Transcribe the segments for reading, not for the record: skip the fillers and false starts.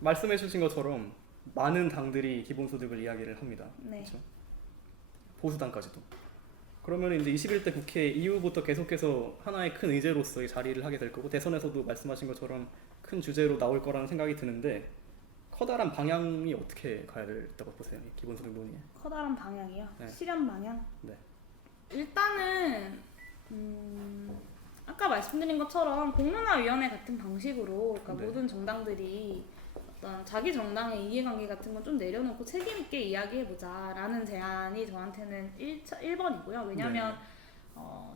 말씀해 주신 것처럼 많은 당들이 기본소득을 이야기를 합니다. 네. 그렇죠? 보수당까지도. 그러면 이제 21대 국회 이후부터 계속해서 하나의 큰 의제로서의 자리를 하게 될 거고 대선에서도 말씀하신 것처럼 큰 주제로 나올 거라는 생각이 드는데 커다란 방향이 어떻게 가야 된다고 보세요? 이 기본소득 논의에. 커다란 방향이요? 네. 실현 방향? 네. 일단은 아까 말씀드린 것처럼 공론화위원회 같은 방식으로 그러니까 네. 모든 정당들이 어떤 자기 정당의 이해관계 같은 건 좀 내려놓고 책임있게 이야기해보자라는 제안이 저한테는 1번이고요. 왜냐하면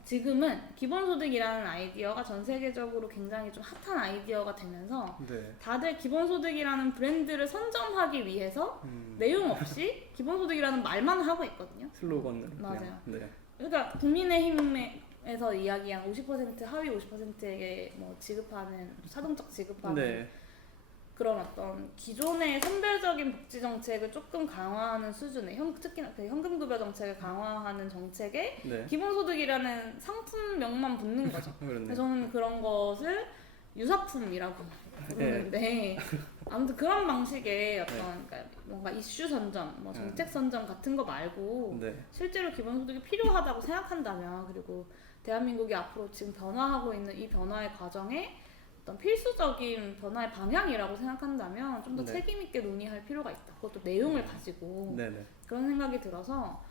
지금은 기본소득이라는 아이디어가 전 세계적으로 굉장히 좀 핫한 아이디어가 되면서 네. 다들 기본소득이라는 브랜드를 선점하기 위해서 내용 없이 기본소득이라는 말만 하고 있거든요. 슬로건을. 맞아요. 네. 그러니까 국민의힘에서 이야기한 50% 하위 50%에게 뭐 지급하는 자동적 지급하는 네. 그런 어떤 기존의 선별적인 복지 정책을 조금 강화하는 수준의 특히나 그 현금급여 정책을 강화하는 정책에 네. 기본소득이라는 상품명만 붙는 거죠. 그렇네. 그래서 저는 그런 것을 유사품이라고 부르는데 아무튼 그런 방식의 어떤 그러니까 뭔가 이슈 선점, 뭐 정책 선점 같은 거 말고 네. 실제로 기본소득이 필요하다고 생각한다면 그리고 대한민국이 앞으로 지금 변화하고 있는 이 변화의 과정에 어떤 필수적인 변화의 방향이라고 생각한다면 좀 더 네. 책임있게 논의할 필요가 있다. 그것도 내용을 가지고 네네. 그런 생각이 들어서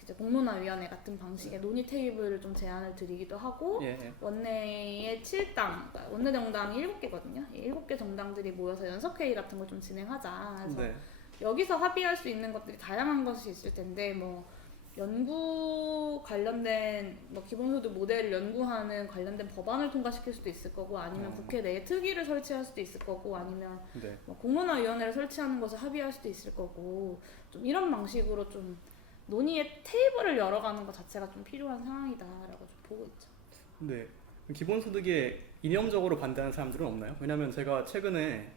이제 공론화위원회 같은 방식의 논의 테이블을 좀 제안을 드리기도 하고 예. 원내의 7당, 그러니까 원내 정당이 7개거든요. 7개 정당들이 모여서 연석회의 같은 걸 좀 진행하자. 그래서 네. 여기서 합의할 수 있는 것들이 다양한 것이 있을 텐데 뭐 연구 관련된 뭐 기본소득 모델을 연구하는 관련된 법안을 통과시킬 수도 있을 거고 아니면 국회 내에 특위를 설치할 수도 있을 거고 아니면 네. 뭐 공론화위원회를 설치하는 것을 합의할 수도 있을 거고 좀 이런 방식으로 좀 논의의 테이블을 열어가는 것 자체가 좀 필요한 상황이다라고 좀 보고 있죠. 네. 기본소득에 이념적으로 반대하는 사람들은 없나요? 왜냐하면 제가 최근에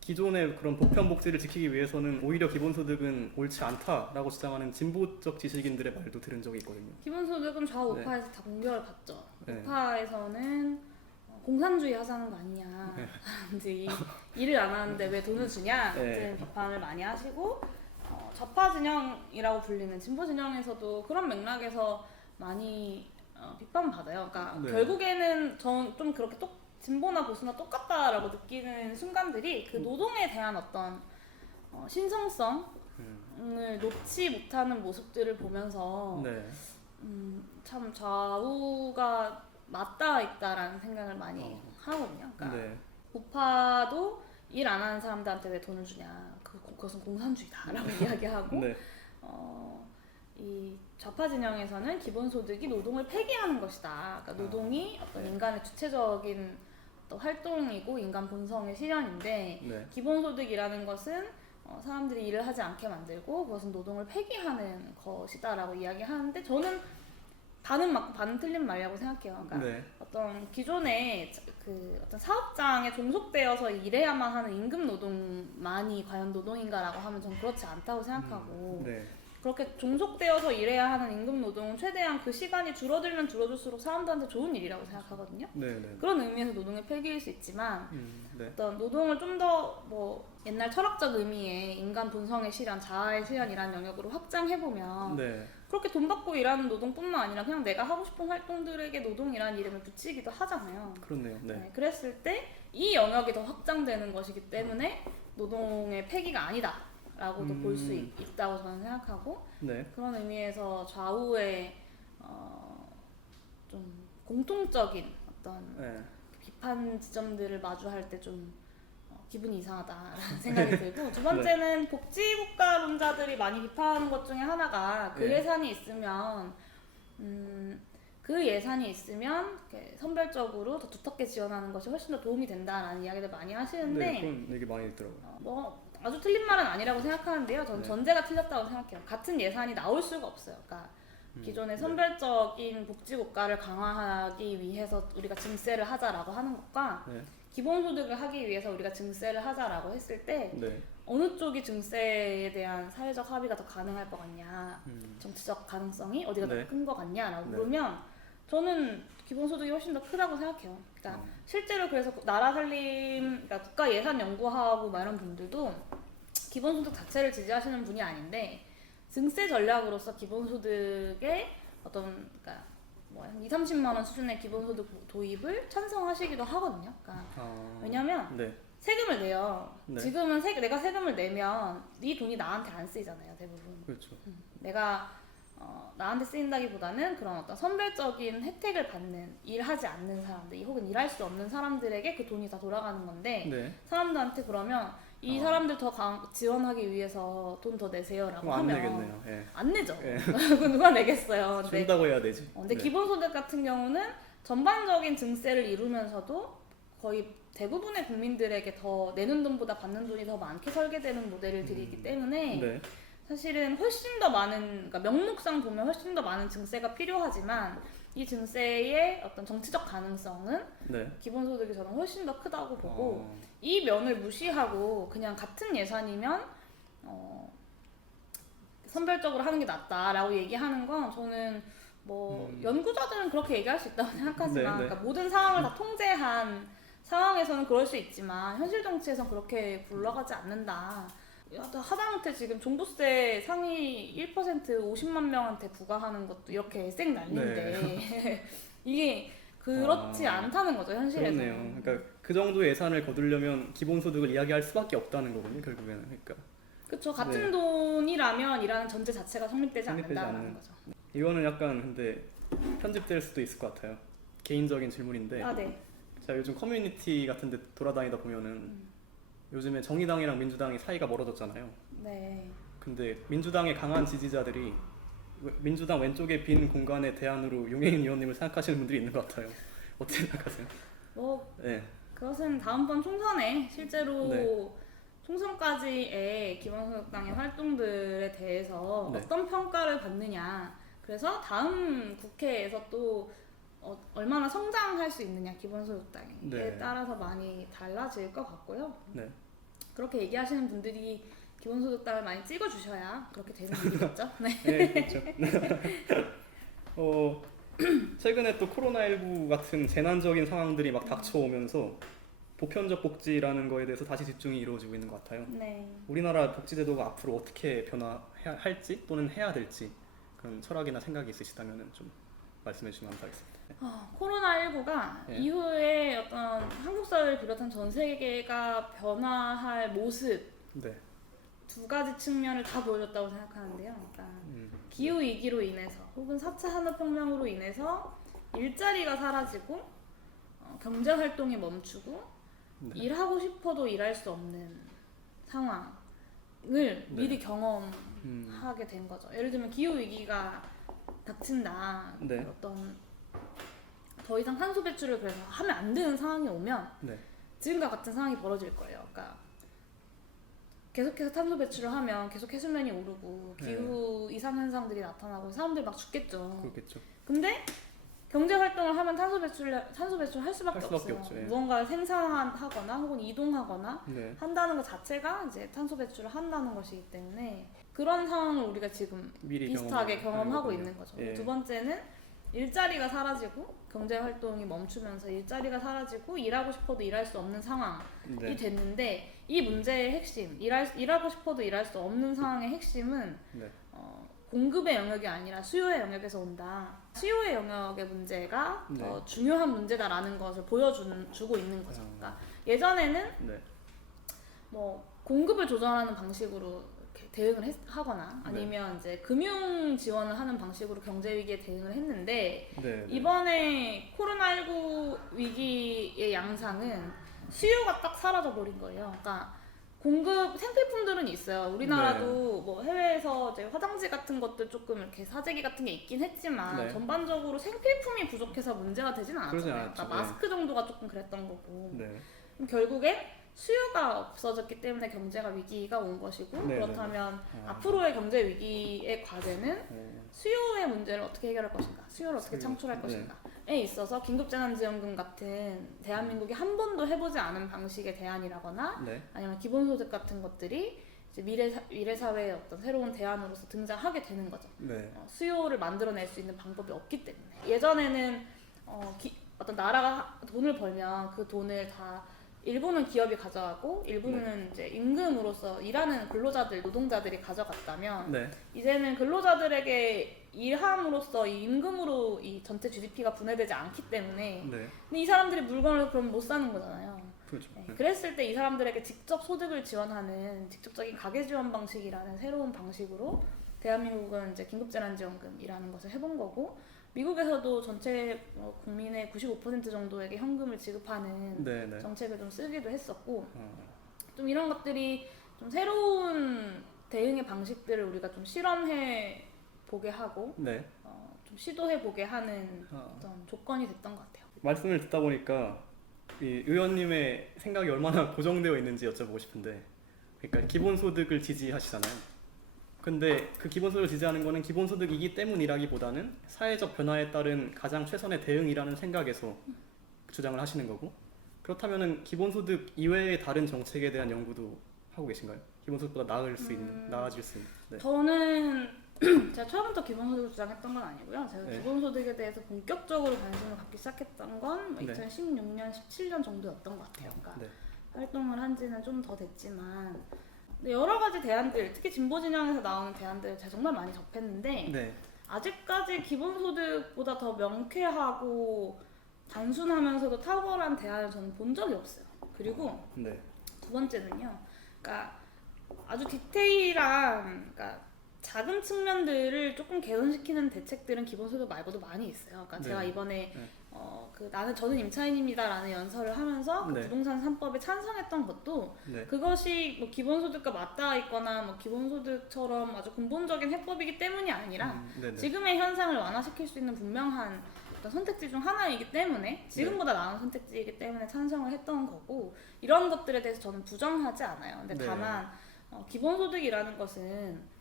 기존의 그런 보편 복지를 지키기 위해서는 오히려 기본소득은 옳지 않다라고 주장하는 진보적 지식인들의 말도 들은 적이 있거든요. 기본소득은 좌우파에서 다 공격을 받죠. 네. 우파에서는 공산주의 하자는 거 아니냐. 이제 일을 안 하는데 왜 돈을 주냐 같은 네. 비판을 많이 하시고 좌파 진영이라고 불리는 진보 진영에서도 그런 맥락에서 많이 비판받아요. 그러니까 네. 결국에는 전 좀 그렇게 진보나 보수나 똑같다라고 느끼는 순간들이 그 노동에 대한 어떤 신성성을 놓지 못하는 모습들을 보면서 네. 참 좌우가 맞닿아 있다라는 생각을 많이 하거든요. 그러니까 네. 우파도 일 안 하는 사람들한테 왜 돈을 주냐. 그것은 공산주의다라고 이야기하고 네. 이 좌파 진영에서는 기본소득이 노동을 폐기하는 것이다. 그러니까 노동이 어떤 네. 인간의 주체적인 어떤 활동이고 인간 본성의 실현인데 네. 기본소득이라는 것은 사람들이 일을 하지 않게 만들고 그것은 노동을 폐기하는 것이다라고 이야기하는데 저는 반은 맞고 반은 틀린 말이라고 생각해요. 그러니까 네. 어떤 기존의 그 어떤 사업장에 종속되어서 일해야만 하는 임금 노동만이 과연 노동인가라고 하면 저는 그렇지 않다고 생각하고 네. 그렇게 종속되어서 일해야 하는 임금 노동은 최대한 그 시간이 줄어들면 줄어들수록 사람들한테 좋은 일이라고 생각하거든요. 네. 네. 그런 의미에서 노동의 폐기일 수 있지만 네. 어떤 노동을 좀 더 뭐 옛날 철학적 의미의 인간 본성의 실현, 자아의 실현이라는 영역으로 확장해보면 네. 그렇게 돈 받고 일하는 노동뿐만 아니라 그냥 내가 하고 싶은 활동들에게 노동이라는 이름을 붙이기도 하잖아요. 그렇네요. 네. 그랬을 때 이 영역이 더 확장되는 것이기 때문에 노동의 폐기가 아니다라고도 볼 수 있다고 저는 생각하고 네. 그런 의미에서 좌우의 좀 공통적인 어떤 네. 비판 지점들을 마주할 때 좀 기분이 이상하다라는 생각이 들고 두 번째는 복지국가론자들이 많이 비판하는 것 중에 하나가 그 네. 예산이 있으면 그 예산이 있으면 이렇게 선별적으로 더 두텁게 지원하는 것이 훨씬 더 도움이 된다라는 이야기를 많이 하시는데 네. 그런 얘기 많이 있더라고요. 뭐 아주 틀린 말은 아니라고 생각하는데요. 전 네. 전제가 틀렸다고 생각해요. 같은 예산이 나올 수가 없어요. 그러니까 기존의 선별적인 복지국가를 강화하기 위해서 우리가 증세를 하자라고 하는 것과 네. 기본소득을 하기 위해서 우리가 증세를 하자라고 했을 때 네. 어느 쪽이 증세에 대한 사회적 합의가 더 가능할 것 같냐 정치적 가능성이 어디가 네. 더 큰 것 같냐라고 네. 물으면 저는 기본소득이 훨씬 더 크다고 생각해요. 그러니까 어. 실제로 그래서 나라 살림, 그러니까 국가 예산 연구하고 막 이런 분들도 기본소득 자체를 지지하시는 분이 아닌데 증세 전략으로서 기본소득의 어떤 그러니까 한 2, 30만 원 수준의 기본소득 도입을 찬성하시기도 하거든요. 그러니까 왜냐면 네. 세금을 내요. 네. 지금은 내가 세금을 내면 네 돈이 나한테 안 쓰이잖아요, 대부분. 그렇죠. 내가 나한테 쓰인다기보다는 그런 어떤 선별적인 혜택을 받는 일하지 않는 사람들 혹은 일할 수 없는 사람들에게 그 돈이 다 돌아가는 건데 네. 사람들한테 그러면 이 사람들 더 지원하기 위해서 돈 더 내세요라고 그럼 안 하면 내겠네요. 예. 안 내죠. 예. 그거 누가 내겠어요. 근데, 준다고 해야 되지. 근데 네. 기본소득 같은 경우는 전반적인 증세를 이루면서도 거의 대부분의 국민들에게 더 내는 돈보다 받는 돈이 더 많게 설계되는 모델을 들이기 때문에 네. 사실은 훨씬 더 많은, 그러니까 명목상 보면 훨씬 더 많은 증세가 필요하지만 이 증세의 어떤 정치적 가능성은 네. 기본소득이 저는 훨씬 더 크다고 보고 어. 이 면을 무시하고 그냥 같은 예산이면 선별적으로 하는 게 낫다라고 얘기하는 건 저는 뭐 연구자들은 그렇게 얘기할 수 있다고 생각하지만 네, 네. 그러니까 모든 상황을 다 통제한 상황에서는 그럴 수 있지만 현실 정치에선 그렇게 굴러가지 않는다. 하다못해 지금 종부세 상위 1% 50만 명한테 부과하는 것도 이렇게 쌩 난리인데 이게 그렇지 않다는 거죠, 현실에서는. 그렇네요. 그러니까 그 정도 예산을 거두려면 기본소득을 이야기할 수밖에 없다는 거군요, 결국에는. 그러니까 그렇죠. 같은 네. 돈이라면 전제 자체가 성립되지 성립되지 않는다는 않는. 거죠. 이거는 약간 근데 편집될 수도 있을 것 같아요. 개인적인 질문인데 아, 네. 제가 요즘 커뮤니티 같은 데 돌아다니다 보면은 요즘에 정의당이랑 민주당이 사이가 멀어졌잖아요. 네. 근데 민주당의 강한 지지자들이 민주당 왼쪽에 빈 공간의 대안으로 용해인 의원님을 생각하시는 분들이 있는 것 같아요. 어떻게 생각하세요? 뭐 네. 그것은 다음번 총선에 실제로 네. 총선까지의 기본소득당의 활동들에 대해서 네. 어떤 평가를 받느냐. 그래서 다음 국회에서 또 얼마나 성장할 수 있느냐 기본소득당에 네. 따라서 많이 달라질 것 같고요. 네. 그렇게 얘기하시는 분들이 기본소득당을 많이 찍어주셔야 그렇게 되는 일이겠죠. 네. 네, 그렇죠. 최근에 또 코로나19 같은 재난적인 상황들이 막 닥쳐오면서 보편적 복지라는 거에 대해서 다시 집중이 이루어지고 있는 것 같아요. 네. 우리나라 복지제도가 앞으로 어떻게 변화할지 또는 해야 될지 그런 철학이나 생각이 있으시다면 좀 말씀해 주시면 감사하겠습니다. 코로나19가 네. 이후에 어떤 한국 사회를 비롯한 전 세계가 변화할 모습 네. 두 가지 측면을 다 보여줬다고 생각하는데요. 그러니까 기후 위기로 인해서 혹은 4차 산업혁명으로 인해서 일자리가 사라지고 경제 활동이 멈추고 네. 일하고 싶어도 일할 수 없는 상황을 미리 경험하게 된 거죠. 예를 들면 기후 위기가 닥친다. 네. 어떤 더 이상 탄소 배출을 그래서 하면 안 되는 상황이 오면 네. 지금과 같은 상황이 벌어질 거예요. 그러니까 계속해서 탄소 배출을 하면 계속 해수면이 오르고 기후 이상 현상들이 나타나고 사람들이 막 죽겠죠. 그렇겠죠. 근데 경제 활동을 하면 탄소 배출 할 수밖에 없어요. 없죠. 예. 무언가를 생산하거나 혹은 이동하거나 네. 한다는 것 자체가 이제 탄소 배출을 한다는 것이기 때문에 그런 상황을 우리가 지금 미리 비슷하게 경험하고 거군요. 있는 거죠. 예. 두 번째는 일자리가 사라지고 경제 활동이 멈추면서 일자리가 사라지고 일하고 싶어도 일할 수 없는 상황이 네. 됐는데 이 문제의 핵심, 일하고 싶어도 일할 수 없는 상황의 핵심은 네. 공급의 영역이 아니라 수요의 영역에서 온다. 수요의 영역의 문제가 네. 더 중요한 문제다라는 것을 보여주고 있는 거죠. 그러니까 예전에는 네. 뭐 공급을 조절하는 방식으로 이렇게 대응을 하거나 아니면 이제 금융 지원을 하는 방식으로 경제 위기에 대응을 했는데 네. 이번에 코로나19 위기의 양상은 수요가 딱 사라져 버린 거예요. 그러니까 공급 생필품들은 있어요. 우리나라도 뭐 해외에서 이제 화장지 같은 것들 조금 이렇게 사재기 같은 게 있긴 했지만 전반적으로 생필품이 부족해서 문제가 되지는 않았잖아요. 그러니까 마스크 정도가 조금 그랬던 거고. 네. 그럼 결국에 수요가 없어졌기 때문에 경제가 위기가 온 것이고 그렇다면 앞으로의 경제 위기의 과제는 수요의 문제를 어떻게 해결할 것인가, 수요를 어떻게 창출할 것인가에 있어서 긴급재난지원금 같은 대한민국이 한 번도 해보지 않은 방식의 대안이라거나 아니면 기본소득 같은 것들이 이제 미래 사회의 어떤 새로운 대안으로서 등장하게 되는 거죠. 수요를 만들어낼 수 있는 방법이 없기 때문에 예전에는 어떤 나라가 돈을 벌면 그 돈을 다 일부는 기업이 가져가고 일부는 이제 임금으로서 일하는 근로자들, 노동자들이 가져갔다면 네. 이제는 근로자들에게 일함으로써 이 임금으로 이 전체 GDP가 분해되지 않기 때문에 네. 근데 이 사람들이 물건을 그럼 못 사는 거잖아요. 그렇죠. 네, 그랬을 때 이 사람들에게 직접 소득을 지원하는 직접적인 가계 지원 방식이라는 새로운 방식으로 대한민국은 이제 긴급재난지원금이라는 것을 해본 거고 미국에서도 전체 국민의 95% 정도에게 현금을 지급하는 네, 네. 정책을 좀 쓰기도 했었고 좀 이런 것들이 좀 새로운 대응의 방식들을 우리가 좀 실험해 보게 하고 네. 좀 시도해 보게 하는 어떤 조건이 됐던 것 같아요. 말씀을 듣다 보니까 이 의원님의 생각이 얼마나 고정되어 있는지 여쭤보고 싶은데, 그러니까 기본소득을 지지하시잖아요. 근데 그 기본소득을 지지하는 거는 기본소득이기 때문이라기보다는 사회적 변화에 따른 가장 최선의 대응이라는 생각에서 주장을 하시는 거고, 그렇다면은 기본소득 이외의 다른 정책에 대한 연구도 하고 계신가요? 기본소득보다 나아질 수 있는. 네. 저는 제가 처음부터 기본소득을 주장했던 건 아니고요. 제가 네. 기본소득에 대해서 본격적으로 관심을 갖기 시작했던 건 네. 2016년, 17년 정도였던 것 같아요. 그러니까 네. 활동을 한 지는 좀 더 됐지만 근데 여러 가지 대안들, 특히 진보 진영에서 나오는 대안들 제가 정말 많이 접했는데 네. 아직까지 기본소득보다 더 명쾌하고 단순하면서도 탁월한 대안을 저는 본 적이 없어요. 그리고 네. 두 번째는요. 그러니까 아주 디테일한 그러니까 작은 측면들을 조금 개선시키는 대책들은 기본소득 말고도 많이 있어요. 그러니까 네. 제가 이번에 네. 저는 임차인입니다라는 연설을 하면서 그 네. 부동산 3법에 찬성했던 것도 네. 그것이 뭐 기본소득과 맞닿아 있거나 뭐 기본소득처럼 아주 근본적인 해법이기 때문이 아니라 네네. 지금의 현상을 완화시킬 수 있는 분명한 어떤 선택지 중 하나이기 때문에 지금보다 나은 선택지이기 때문에 찬성을 했던 거고 이런 것들에 대해서 저는 부정하지 않아요. 근데 네. 다만 기본소득이라는 것은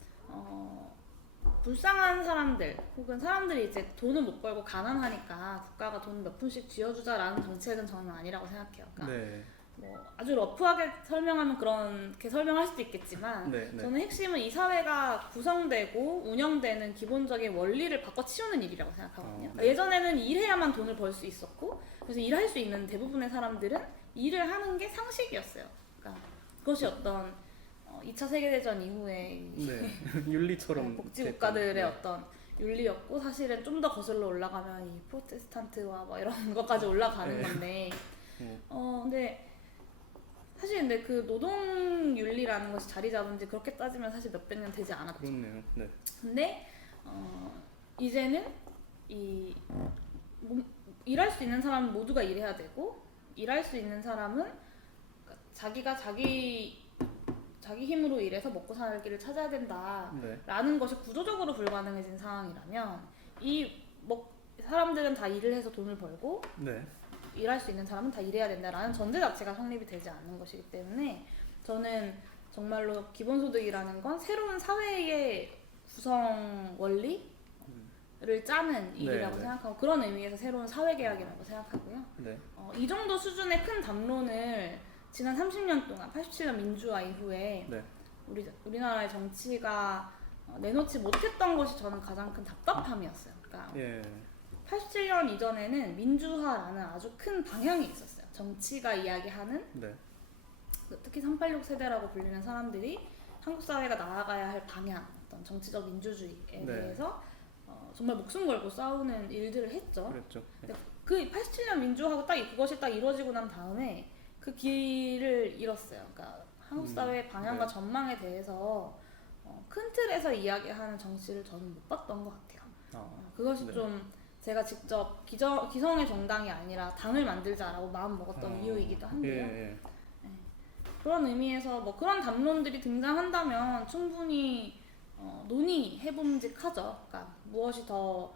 불쌍한 사람들 혹은 사람들이 이제 돈을 못 벌고 가난하니까 국가가 돈 몇 푼씩 쥐어주자라는 정책은 저는 아니라고 생각해요. 그러니까 네. 뭐 아주 러프하게 설명하면 그렇게 설명할 수도 있겠지만 네. 네. 저는 핵심은 이 사회가 구성되고 운영되는 기본적인 원리를 바꿔치우는 일이라고 생각하거든요. 네. 예전에는 일해야만 돈을 벌 수 있었고 그래서 일할 수 있는 대부분의 사람들은 일을 하는 게 상식이었어요. 그러니까 그것이 어떤 2차 세계대전 이후에 네. 윤리처럼 복지 됐던, 국가들의 네. 어떤 윤리였고 사실은 좀 더 거슬러 올라가면 이 프로테스탄트와 뭐 이런 것까지 올라가는 네. 건데 근데 사실 근데 그 노동 윤리라는 것이 자리 잡은 지 그렇게 따지면 사실 몇백 년 되지 않았죠. 그렇네요. 네. 근데 이제는 일할 수 있는 사람은 모두가 일해야 되고 일할 수 있는 사람은 자기가 자기 힘으로 일해서 먹고 살 길을 찾아야 된다라는 네. 것이 구조적으로 불가능해진 상황이라면 사람들은 다 일을 해서 돈을 벌고 네. 일할 수 있는 사람은 다 일해야 된다라는 전제 자체가 성립이 되지 않는 것이기 때문에 저는 정말로 기본소득이라는 건 새로운 사회의 구성 원리를 짜는 일이라고 네. 생각하고 그런 의미에서 새로운 사회개혁이라고 생각하고요. 네. 이 정도 수준의 큰 담론을 지난 30년 동안 87년 민주화 이후에 네. 우리나라의 정치가 내놓지 못했던 것이 저는 가장 큰 답답함이었어요. 그러니까 예. 87년 이전에는 민주화라는 아주 큰 방향이 있었어요. 정치가 이야기하는 네. 특히 386 세대라고 불리는 사람들이 한국 사회가 나아가야 할 방향, 어떤 정치적 민주주의에 네. 대해서 정말 목숨 걸고 싸우는 일들을 했죠. 그랬죠. 네. 그 87년 민주화가 그것이 딱 이루어지고 난 다음에 그 길을 잃었어요. 그러니까 한국 사회의 방향과 네. 전망에 대해서 큰 틀에서 이야기하는 정치를 저는 못 봤던 것 같아요. 그것이 네. 좀 제가 직접 기성의 정당이 아니라 당을 만들자라고 마음 먹었던 이유이기도 한데요. 예. 그런 의미에서 뭐 그런 담론들이 등장한다면 충분히 논의해봄직하죠. 그러니까 무엇이 더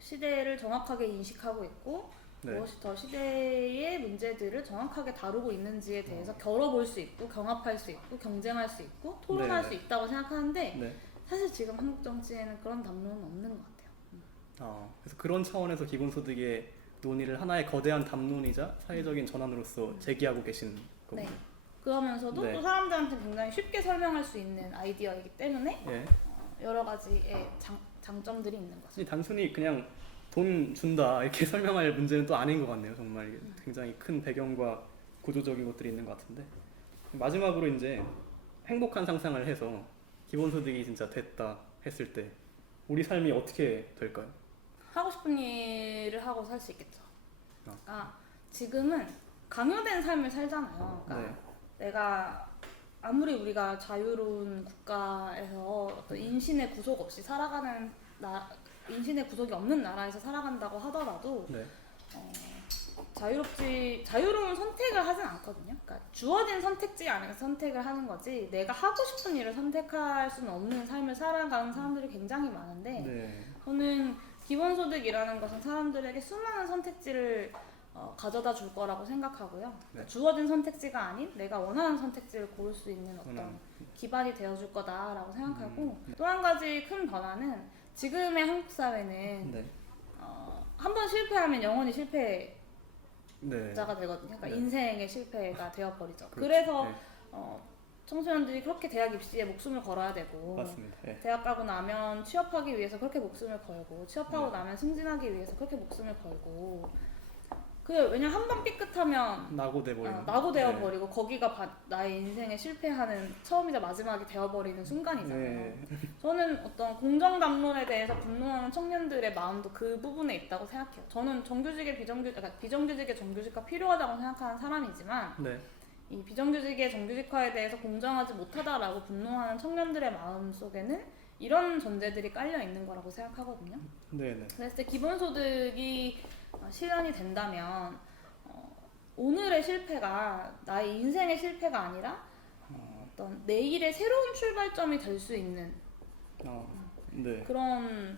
시대를 정확하게 인식하고 있고 네. 무엇이 더 시대의 문제들을 정확하게 다루고 있는지에 대해서 겨뤄볼 수 있고 경합할 수 있고 경쟁할 수 있고 토론할 네. 수 있다고 생각하는데 네. 사실 지금 한국 정치에는 그런 담론은 없는 것 같아요. 그래서 그런 차원에서 기본소득의 논의를 하나의 거대한 담론이자 사회적인 전환으로서 제기하고 계신 거군요. 네. 그러면서도 네. 또 사람들한테 굉장히 쉽게 설명할 수 있는 아이디어이기 때문에 예. 여러 가지의 장점들이 있는 거죠. 단순히 그냥 돈 준다 이렇게 설명할 문제는 또 아닌 것 같네요. 정말 이게 굉장히 큰 배경과 구조적인 것들이 있는 것 같은데 마지막으로 이제 행복한 상상을 해서 기본소득이 진짜 됐다 했을 때 우리 삶이 어떻게 될까요? 하고 싶은 일을 하고 살 수 있겠죠. 아. 그러니까 지금은 강요된 삶을 살잖아요. 그러니까 네. 내가 아무리 우리가 자유로운 국가에서 어떤 인신의 구속 없이 살아가는 인신의 구속이 없는 나라에서 살아간다고 하더라도 네. 자유로운 선택을 하진 않거든요. 그러니까 주어진 선택지 안에서 선택을 하는 거지 내가 하고 싶은 일을 선택할 수는 없는 삶을 살아가는 사람들이 굉장히 많은데 네. 저는 기본소득이라는 것은 사람들에게 수많은 선택지를 가져다 줄 거라고 생각하고요. 네. 주어진 선택지가 아닌 내가 원하는 선택지를 고를 수 있는 어떤 원하는. 기반이 되어줄 거다라고 생각하고 또 한 가지 큰 변화는 지금의 한국 사회는 네. 한 번 실패하면 영원히 실패자가 네. 되거든요. 그러니까 네. 인생의 실패가 되어버리죠. 그렇죠. 그래서 네. 청소년들이 그렇게 대학 입시에 목숨을 걸어야 되고 맞습니다. 네. 대학 가고 나면 취업하기 위해서 그렇게 목숨을 걸고 취업하고 네. 나면 승진하기 위해서 그렇게 목숨을 걸고 왜냐면 한 번 삐끗하면 낙오돼버리는. 낙오 되어버리고 거기가 나의 인생에 실패하는 처음이자 마지막이 되어버리는 순간이잖아요. 네. 저는 어떤 공정담론에 대해서 분노하는 청년들의 마음도 그 부분에 있다고 생각해요. 저는 정규직의 비정규직의 정규직화 필요하다고 생각하는 사람이지만 네. 이 비정규직의 정규직화에 대해서 공정하지 못하다라고 분노하는 청년들의 마음 속에는 이런 전제들이 깔려 있는 거라고 생각하거든요. 네. 그랬을 때 기본소득이 실현이 된다면 오늘의 실패가 나의 인생의 실패가 아니라 어떤 내일의 새로운 출발점이 될 수 있는 네. 그런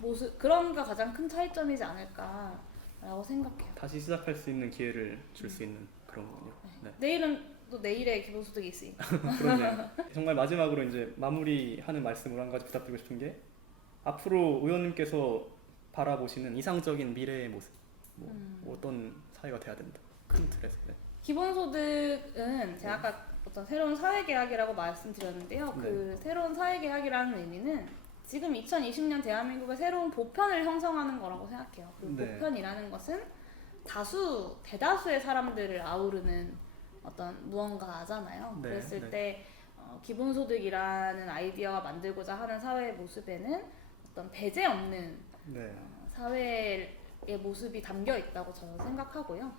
모습, 그런 게 가장 큰 차이점이지 않을까라고 생각해요. 다시 시작할 수 있는 기회를 줄 수 있는 그런 거군요. 네. 내일은 또 내일의 기본소득이 있으니까. 그렇네요. 정말 마지막으로 이제 마무리하는 말씀으로 한 가지 부탁드리고 싶은 게 앞으로 의원님께서 바라보시는 이상적인 미래의 모습, 어떤 사회가 돼야 된다. 큰 틀에서. 네. 기본소득은 제가 아까 어떤 새로운 사회계약이라고 말씀드렸는데요. 네. 그 새로운 사회계약이라는 의미는 지금 2020년 대한민국의 새로운 보편을 형성하는 거라고 생각해요. 그 네. 보편이라는 것은 대다수의 사람들을 아우르는 어떤 무언가잖아요. 네, 그랬을 네. 때 기본소득이라는 아이디어가 만들고자 하는 사회의 모습에는 어떤 배제 없는 네. 사회의 모습이 담겨 있다고 저는 생각하고요.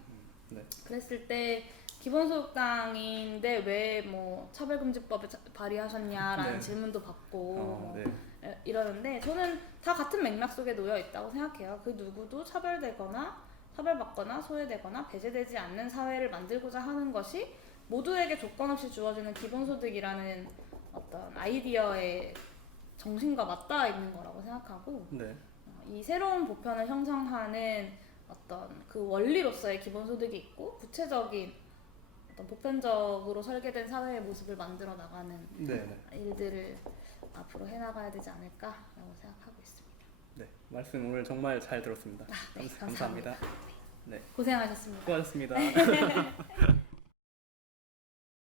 네. 그랬을 때 기본소득당인데 왜 뭐 차별금지법을 발의하셨냐라는 네. 질문도 받고 네. 이러는데 저는 다 같은 맥락 속에 놓여 있다고 생각해요. 그 누구도 차별받거나 소외되거나 배제되지 않는 사회를 만들고자 하는 것이 모두에게 조건 없이 주어지는 기본소득이라는 어떤 아이디어의 정신과 맞닿아 있는 거라고 생각하고 네. 이 새로운 보편을 형성하는 어떤 그 원리로서의 기본소득이 있고 구체적인 어떤 보편적으로 설계된 사회의 모습을 만들어 나가는 네. 일들을 앞으로 해나가야 되지 않을까라고 생각하고 있습니다. 네. 말씀 오늘 정말 잘 들었습니다. 네, 감사합니다. 네. 고생하셨습니다. 수고하셨습니다.